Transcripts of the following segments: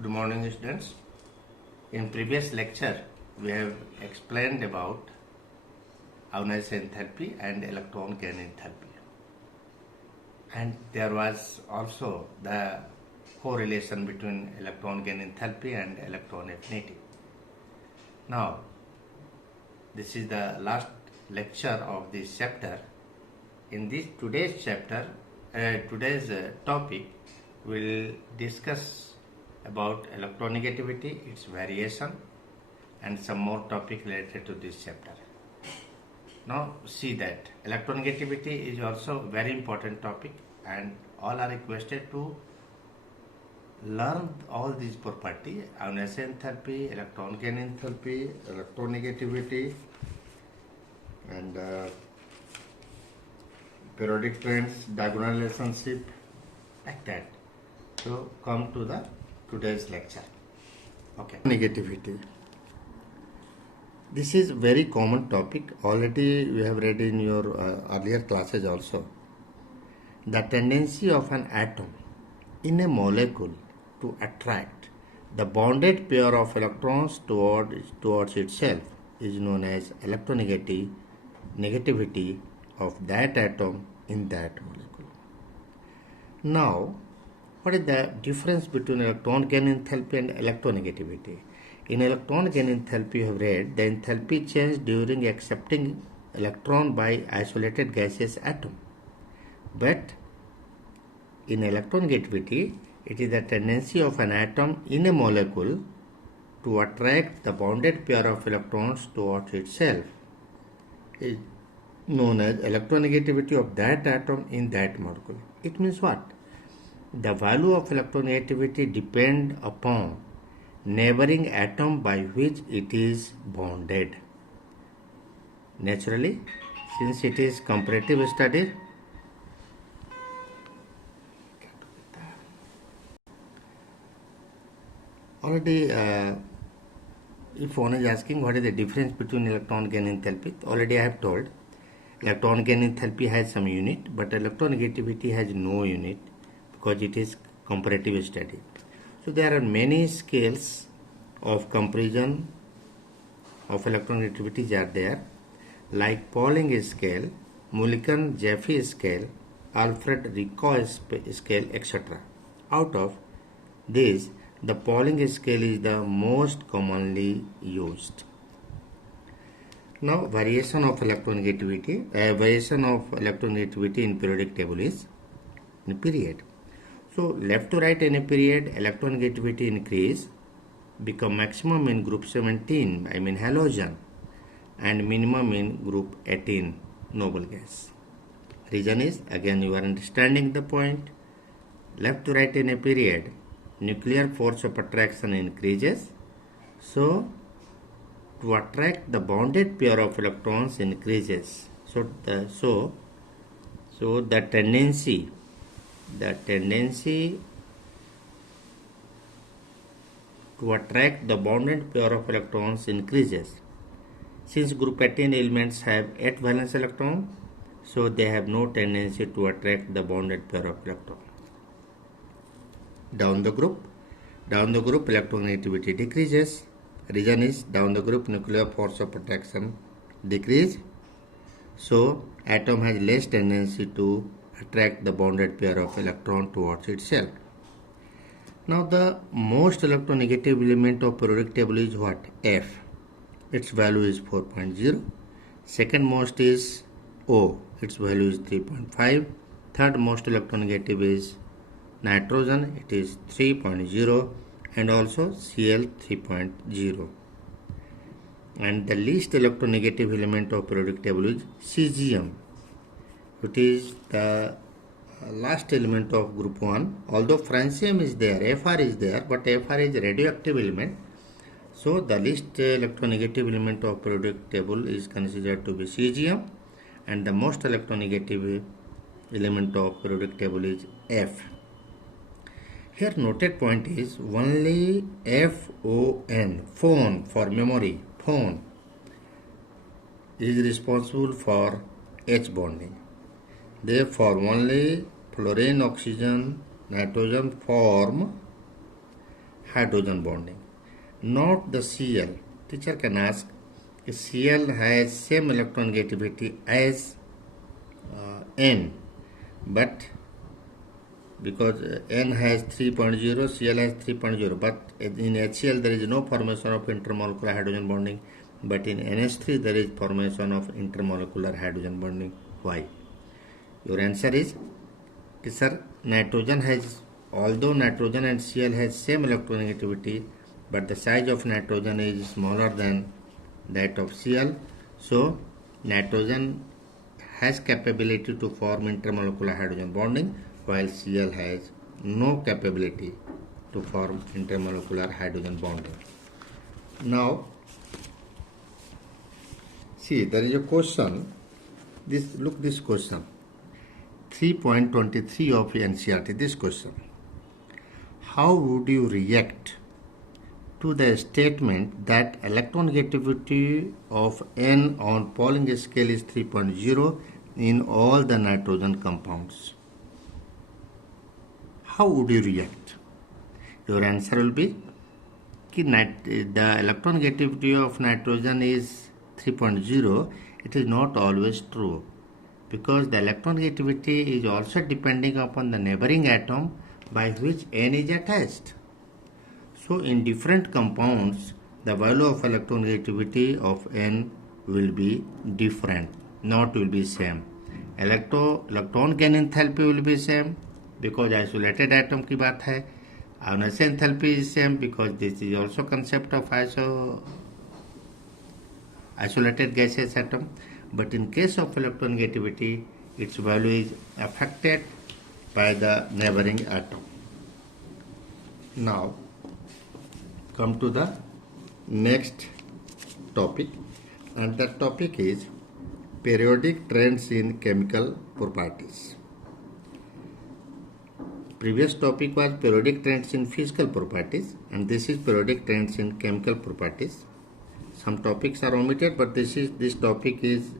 Good morning, students. In previous lecture, we have explained about ionization enthalpy and electron gain enthalpy. And there was also the correlation between electron gain enthalpy and electron affinity. Now, this is the last lecture of this chapter. In this today's topic, we'll discuss about electronegativity, its variation, and some more topic related to this chapter. Now see that electronegativity is also very important topic, and all are requested to learn all these property: ionization enthalpy, electron gain enthalpy, electronegativity, and periodic trends, diagonal relationship, like that. So come to the today's lecture. Okay. Negativity. This is very common topic. Already we have read in your earlier classes also. The tendency of an atom in a molecule to attract the bonded pair of electrons towards itself is known as electronegativity of that atom in that molecule. Now, what is the difference between electron gain enthalpy and electronegativity? In electron gain enthalpy, you have read the enthalpy change during accepting electron by isolated gaseous atom. But in electronegativity, it is the tendency of an atom in a molecule to attract the bonded pair of electrons towards itself is known as electronegativity of that atom in that molecule. It means what? The value of electronegativity depends upon neighboring atom by which it is bonded. Naturally, since it is comparative study, already if one is asking what is the difference between electron gain enthalpy, already I have told electron gain enthalpy has some unit, but electronegativity has no unit because it is comparative study. So there are many scales of comparison of electronegativity are there, like Pauling scale, Mulliken-Jaffe scale, Alfred-Rico scale, etc. Out of these, the Pauling scale is the most commonly used. Now, variation of electronegativity in periodic table is in period. So, left to right in a period, electronegativity increase, become maximum in group 17, I mean halogen, and minimum in group 18, noble gas. Reason is, again you are understanding the point, left to right in a period, nuclear force of attraction increases, so to attract the bonded pair of electrons increases. So the tendency to attract the bonded pair of electrons increases. Since group 18 elements have 8 valence electrons, so they have no tendency to attract the bonded pair of electrons. Down the group electronegativity decreases. Reason is, down the group nuclear force of attraction decrease, so atom has less tendency to attract the bonded pair of electron towards itself. Now the most electronegative element of periodic table is what? F. Its value is 4.0. Second most is O. Its value is 3.5. Third most electronegative is nitrogen. It is 3.0, and also Cl 3.0. And the least electronegative element of periodic table is cesium. It is the last element of group 1. Although francium is there, Fr is there, but Fr is radioactive element. So the least electronegative element of periodic table is considered to be cesium, and the most electronegative element of periodic table is F. Here noted point is only FON, phone for memory, phone, is responsible for H bonding. Therefore, only fluorine, oxygen, nitrogen form hydrogen bonding, not the Cl. Teacher can ask, Cl has same electronegativity as N, but because N has 3.0, Cl has 3.0, but in HCl there is no formation of intermolecular hydrogen bonding, but in NH3 there is formation of intermolecular hydrogen bonding. Why? Your answer is, sir, nitrogen has, although nitrogen and Cl has same electronegativity, but the size of nitrogen is smaller than that of Cl, so nitrogen has capability to form intermolecular hydrogen bonding, while Cl has no capability to form intermolecular hydrogen bonding. Now, see, there is a question. Look this question. 3.23 of NCERT. This question. How would you react to the statement that electronegativity of N on Pauling scale is 3.0 in all the nitrogen compounds? How would you react? Your answer will be the electronegativity of nitrogen is 3.0. It is not always true, because the electronegativity is also depending upon the neighboring atom by which N is attached. So in different compounds, the value of electronegativity of N will be different, not will be same. Electron gain enthalpy will be same because isolated atom की बात है. Ionization enthalpy is same because this is also concept of isolated gaseous atom. But in case of electronegativity, its value is affected by the neighboring atom. Now, come to the next topic, and that topic is periodic trends in chemical properties. Previous topic was periodic trends in physical properties, and this is periodic trends in chemical properties. Some topics are omitted, but this topic is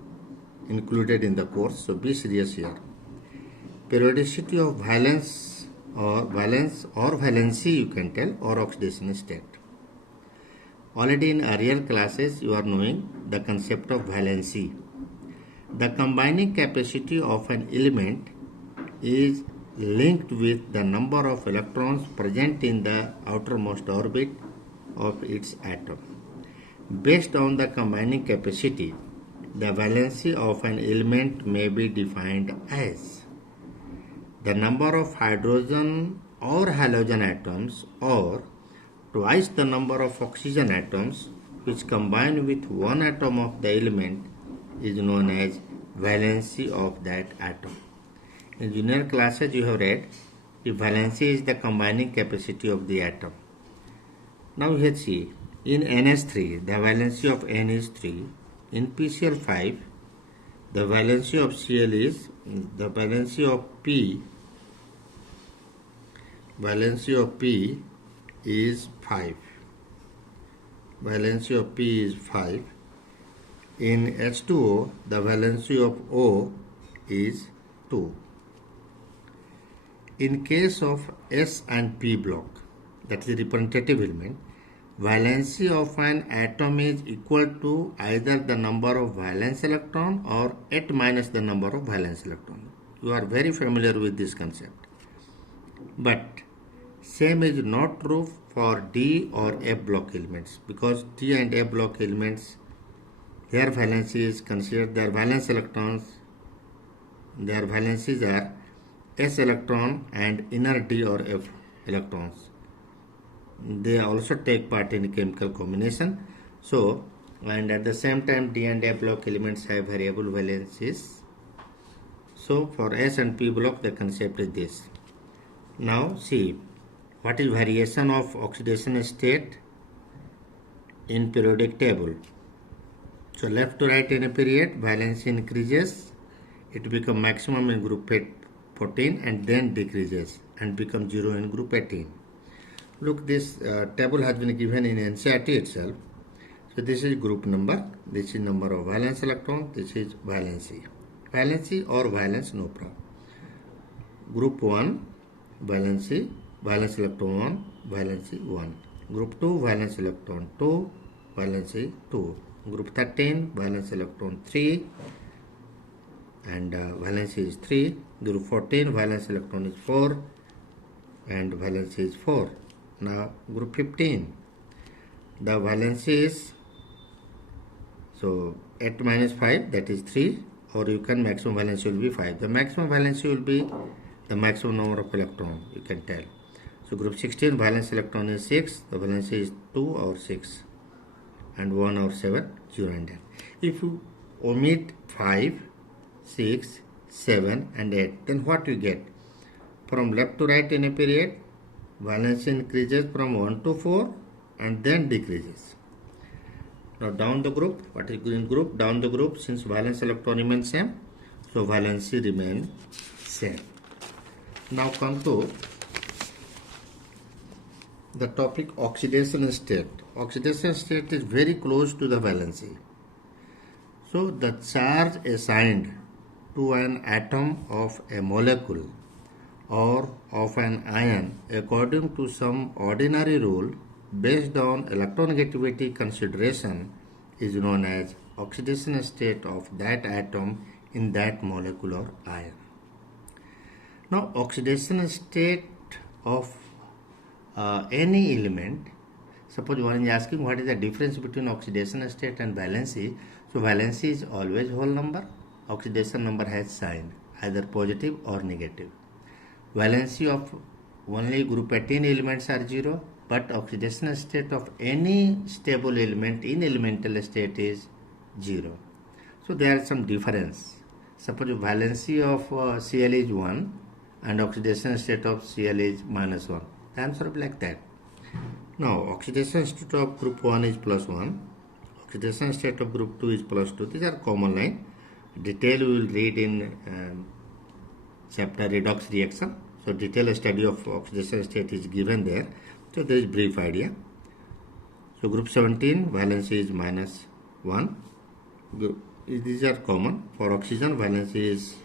included in the course, so be serious here. Periodicity of valence or valency, you can tell, or oxidation state. Already in earlier classes you are knowing the concept of valency. The combining capacity of an element is linked with the number of electrons present in the outermost orbit of its atom. Based on the combining capacity, the valency of an element may be defined as the number of hydrogen or halogen atoms, or twice the number of oxygen atoms which combine with one atom of the element is known as valency of that atom. In junior classes you have read the valency is the combining capacity of the atom. Now here see, in NH3 the valency of N is 3, in PCl5 the valency of Cl is, the valency of P is 5. Valency of P is 5. In H2O the valency of O is 2. In case of S and P block, that is representative element, valency of an atom is equal to either the number of valence electron or 8 minus the number of valence electron. You are very familiar with this concept. But same is not true for D or F block elements, because D and F block elements, their valency is considered, their valence electrons, their valencies are S electron and inner D or F electrons. They also take part in chemical combination. So, and at the same time D and F block elements have variable valencies. So for S and P block the concept is this. Now see, what is variation of oxidation state in periodic table? So left to right in a period, valency increases, it becomes maximum in group 14 and then decreases and becomes 0 in group 18. Look, this table has been given in NCERT itself. So this is group number, this is number of valence electron, this is valency. Valency or valence, no problem. Group 1 valency valence electron 1, valency 1. Group 2, valence electron 2, valency 2. Group 13, valence electron 3 and valency is 3. Group 14, valence electron is 4 and valency is 4. Now group 15, the valency is, so 8 minus 5, that is 3, or you can maximum valency will be 5. The maximum valency will be the maximum number of electron, you can tell. So group 16, valence electron is 6, the valency is 2 or 6 and 1 or 7, 0 and 10. If you omit 5, 6, 7 and 8, then what you get? From left to right in a period, valence increases from 1 to 4 and then decreases. Now down the group, what is green group? Down the group, since valence electron remains same, so valency remains same. Now come to the topic oxidation state. Oxidation state is very close to the valency. So the charge assigned to an atom of a molecule or of an ion according to some ordinary rule based on electronegativity consideration is known as oxidation state of that atom in that molecule or ion. Now oxidation state of any element, suppose one is asking what is the difference between oxidation state and valency. So valency is always whole number, oxidation number has sign either positive or negative. Valency of only group 18 elements are 0, but oxidation state of any stable element in elemental state is 0. So there are some difference. Suppose valency of Cl is 1 and oxidation state of Cl is minus 1. The answer will be like that. Now oxidation state of group 1 is plus 1, oxidation state of group 2 is plus 2. These are common line. Detail we will read in chapter redox reaction. So detailed study of oxidation state is given there. So there is brief idea. So group 17, valency is minus 1. These are common. For oxygen, valency is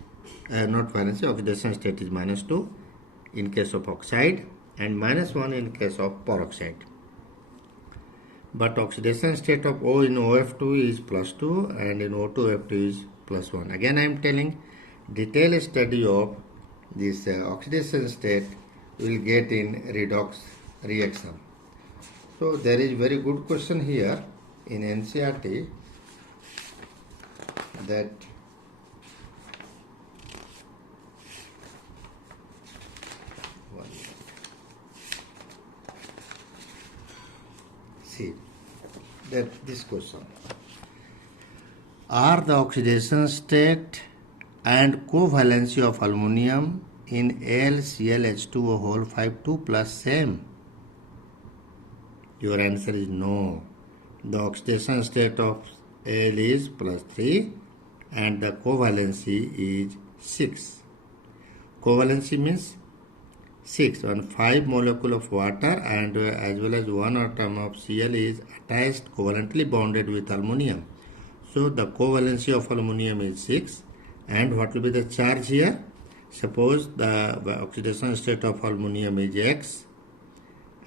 not valency, oxidation state is minus 2 in case of oxide and minus 1 in case of peroxide. But oxidation state of O in OF2 is plus 2 and in O2F2 is plus 1. Again I am telling, detailed study of this oxidation state will get in redox reaction. So there is very good question here in NCERT that see that this question, are the oxidation state and covalency of aluminum in AlClH2O whole 5 plus same? Your answer is no. The oxidation state of Al is plus 3 and the covalency is 6. Covalency means 6 and 5 molecule of water and as well as 1 atom of Cl is attached covalently bonded with aluminum. So the covalency of aluminum is 6 and what will be the charge here? Suppose the oxidation state of aluminum is X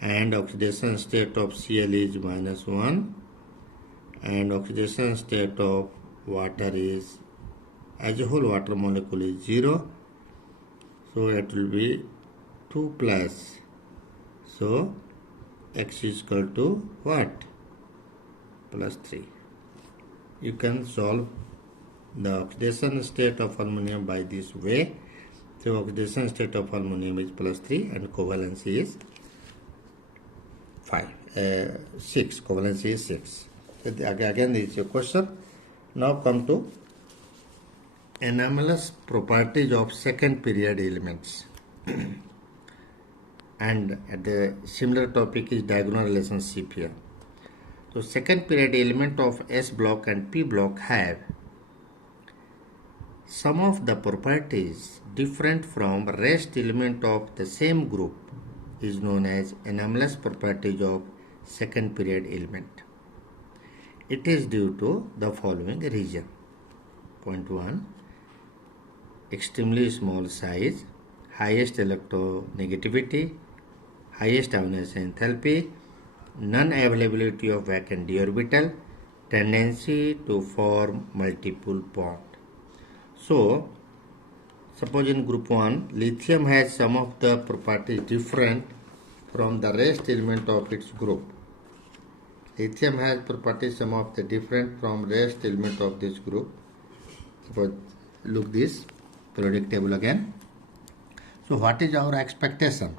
and oxidation state of Cl is minus 1 and oxidation state of water is, as a whole water molecule is 0. So it will be 2 plus. So X is equal to what? Plus 3. You can solve the oxidation state of aluminum by this way. So oxidation state of aluminum is plus 3 and covalency is 6. Covalency is 6. So again this is a question. Now come to anomalous properties of second period elements. And the similar topic is diagonal relationship here. So second period element of S block and P block have some of the properties different from rest element of the same group is known as anomalous properties of second period element. It is due to the following reason. Point 1, extremely small size, highest electronegativity, highest ionization enthalpy, non-availability of vacant d orbital, tendency to form multiple bond. So, suppose in group 1, lithium has some of the properties different from the rest element of its group. Lithium has properties some of the different from rest element of this group. Suppose look this periodic table again. So what is our expectation?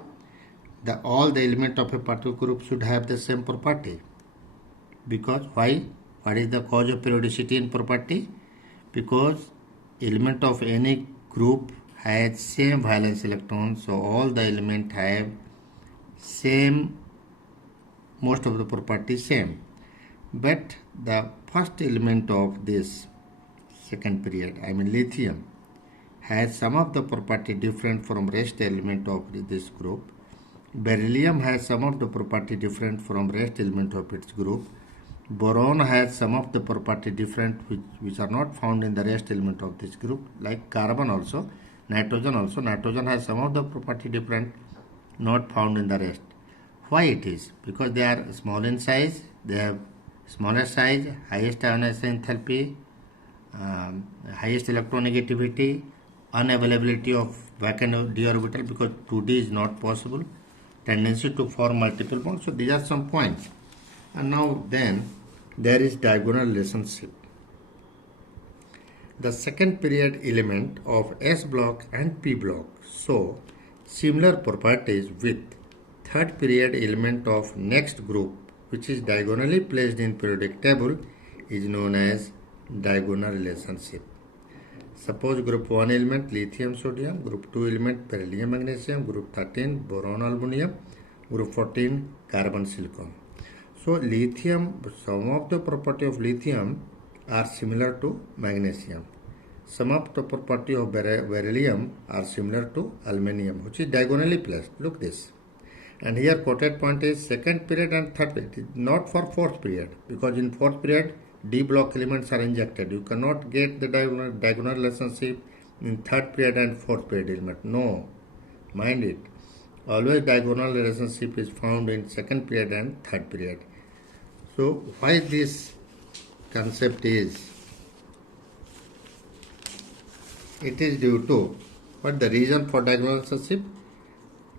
All the element of a particular group should have the same property. Because why? What is the cause of periodicity in property? Because element of any group has same valence electrons, so all the elements have same, most of the properties same. But the first element of this second period, I mean lithium, has some of the property different from rest element of this group. Beryllium has some of the property different from rest element of its group. Boron has some of the property different which are not found in the rest element of this group, like carbon also, nitrogen also. Nitrogen has some of the property different not found in the rest. Why it is? Because they are small in size, they have smaller size, highest ionization enthalpy, highest electronegativity, unavailability of vacant d orbital because 2d is not possible, tendency to form multiple bonds. So these are some points. And now then there is diagonal relationship. The second period element of S block and P block show similar properties with third period element of next group, which is diagonally placed in periodic table, is known as diagonal relationship. Suppose group 1 element lithium sodium, group 2 element beryllium magnesium, group 13 boron aluminum, group 14 carbon silicon. So lithium, some of the property of lithium are similar to magnesium. Some of the property of beryllium are similar to aluminum, which is diagonally placed. Look this. And here quoted point is second period and third period, not for fourth period, because in fourth period D block elements are injected. You cannot get the diagonal relationship in third period and fourth period element. No, mind it. Always diagonal relationship is found in second period and third period. So why this concept is? It is due to what the reason for diagonal relationship?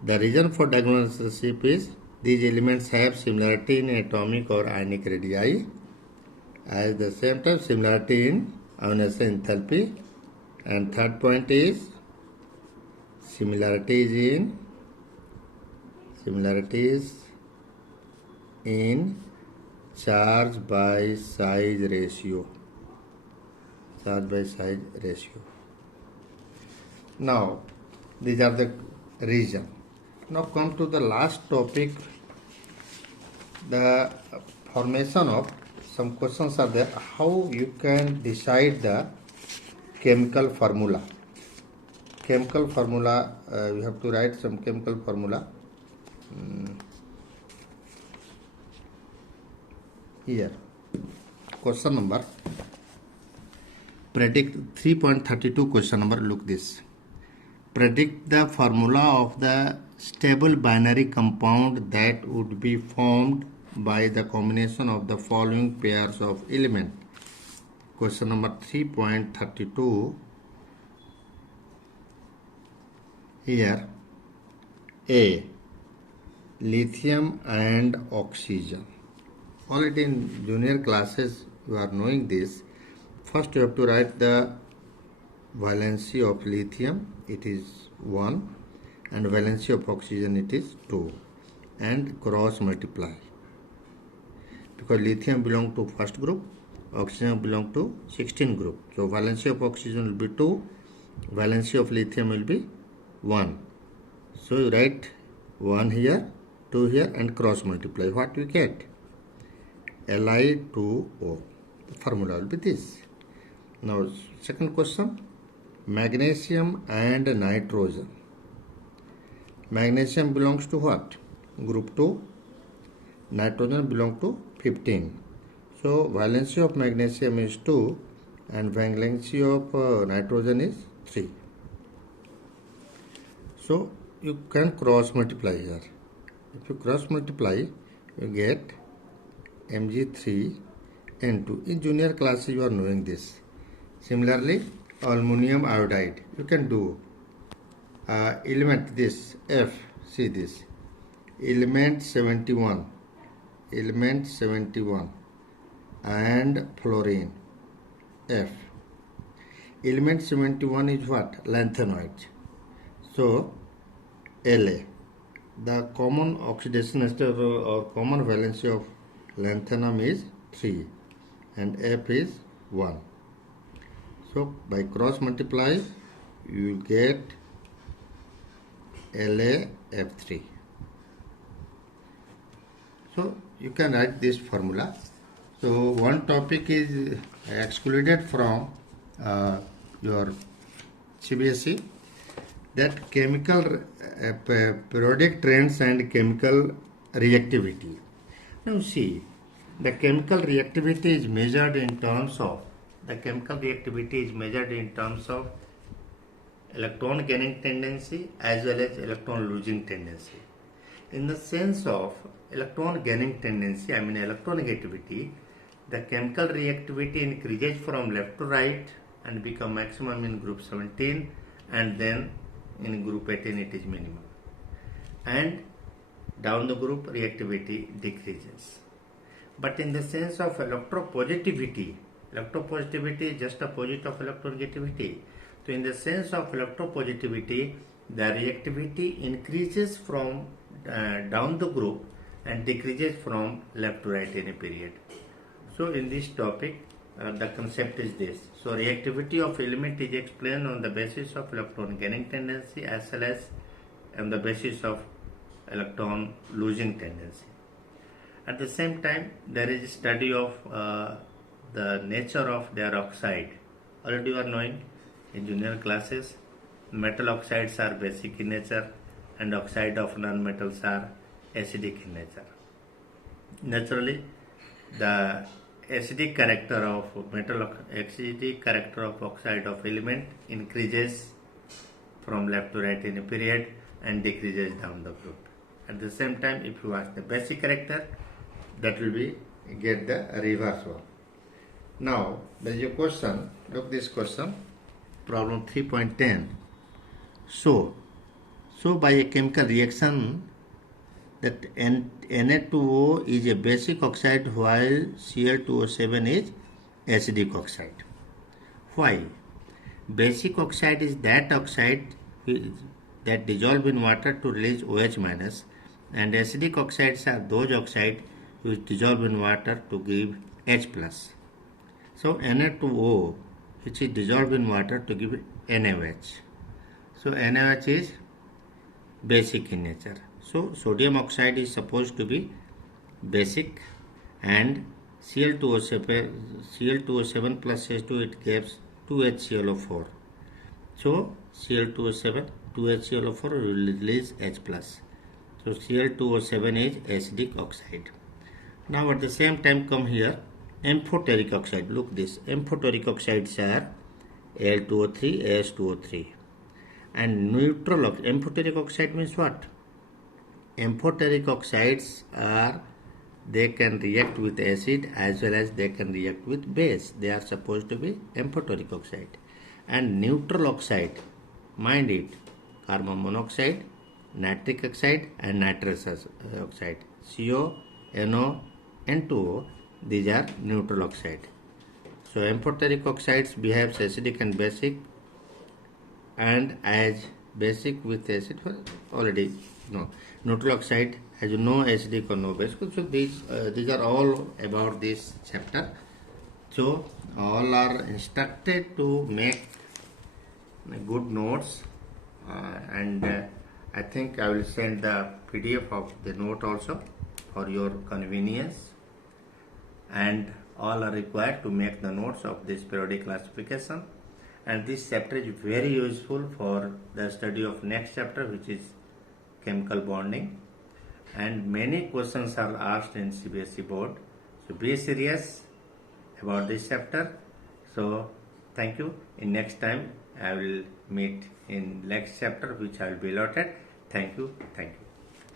The reason for diagonal relationship is these elements have similarity in atomic or ionic radii, at the same time similarity in ionization enthalpy, and third point is similarities in charge by size ratio. Now these are the reason. Now come to the last topic, the formation of some questions are there. How you can decide the chemical formula? Chemical formula, you have to write some chemical formula. Here, question number, predict 3.32 question number, look this. Predict the formula of the stable binary compound that would be formed by the combination of the following pairs of element. Question number 3.32. Here, A, lithium and oxygen. Already in junior classes you are knowing this. First you have to write the valency of lithium, it is 1, and valency of oxygen it is 2, and cross multiply, because lithium belong to first group, oxygen belong to 16 group. So valency of oxygen will be 2, valency of lithium will be 1. So you write 1 here, 2 here, and cross multiply. What we get? Li2O. The formula will be this. Now second question, magnesium and nitrogen. Magnesium belongs to what? Group 2. Nitrogen belongs to 15. So valency of magnesium is 2 and valency of nitrogen is 3. So you can cross multiply here. If you cross multiply, you get Mg3N2. In junior classes, you are knowing this. Similarly, aluminum iodide. You can do element this F. See this element 71, and fluorine F. Element 71 is what? Lanthanoid. So La. The common oxidation state or common valency of lanthanum is 3 and F is 1. So by cross multiply, you will get LaF3. So you can write this formula. So one topic is excluded from your CBSE, that chemical periodic trends and chemical reactivity. Now see, the chemical reactivity is measured in terms of electron gaining tendency as well as electron losing tendency. In the sense of electron gaining tendency, I mean electronegativity, the chemical reactivity increases from left to right and become maximum in group 17, and then in group 18 it is minimum, and down the group reactivity decreases. But in the sense of electropositivity is just opposite of electronegativity. So in the sense of electropositivity, the reactivity increases from down the group and decreases from left to right in a period. So in this topic, the concept is this. So reactivity of element is explained on the basis of electron gaining tendency as well as on the basis of electron losing tendency. At the same time, there is a study of the nature of their oxide. Already you are knowing in junior classes, metal oxides are basic in nature and oxide of non-metals are acidic in nature. Naturally, the acidic character of oxide of element increases from left to right in a period and decreases down the group. At the same time, if you ask the basic character, that will be get the reverse one. Now there is a question. Look this question, problem 3.10. So by a chemical reaction, that Na2O is a basic oxide while Cl2O7 is acidic oxide. Why? Basic oxide is that oxide that dissolve in water to release OH minus, and acidic oxides are those oxides which dissolve in water to give H plus. So Na2O, which is dissolved in water to give NaOH. So NaOH is basic in nature. So sodium oxide is supposed to be basic, and Cl2O7 plus H2, it gives 2HClO4. So Cl2O7, 2HClO4 will release H plus. So Cl2O7 is acidic oxide. Now at the same time come here amphoteric oxide. Look this, amphoteric oxides are Al2O3, As2O3. And neutral amphoteric oxide means what? Amphoteric oxides are, they can react with acid as well as they can react with base. They are supposed to be amphoteric oxide. And neutral oxide, mind it, carbon monoxide, nitric oxide and nitrous oxide, CO, NO, N2O, these are neutral oxide. So amphoteric oxides behaves acidic and basic, and as basic with acid, already no. Neutral oxide has no acidic or no basic. So these are all about this chapter. So all are instructed to make good notes, and I think I will send the PDF of the note also for your convenience, and all are required to make the notes of this periodic classification. And this chapter is very useful for the study of next chapter, which is chemical bonding, and many questions are asked in CBSE board. So be serious about this chapter. So thank you. In next time I will meet in next chapter which I will be allotted. Thank you.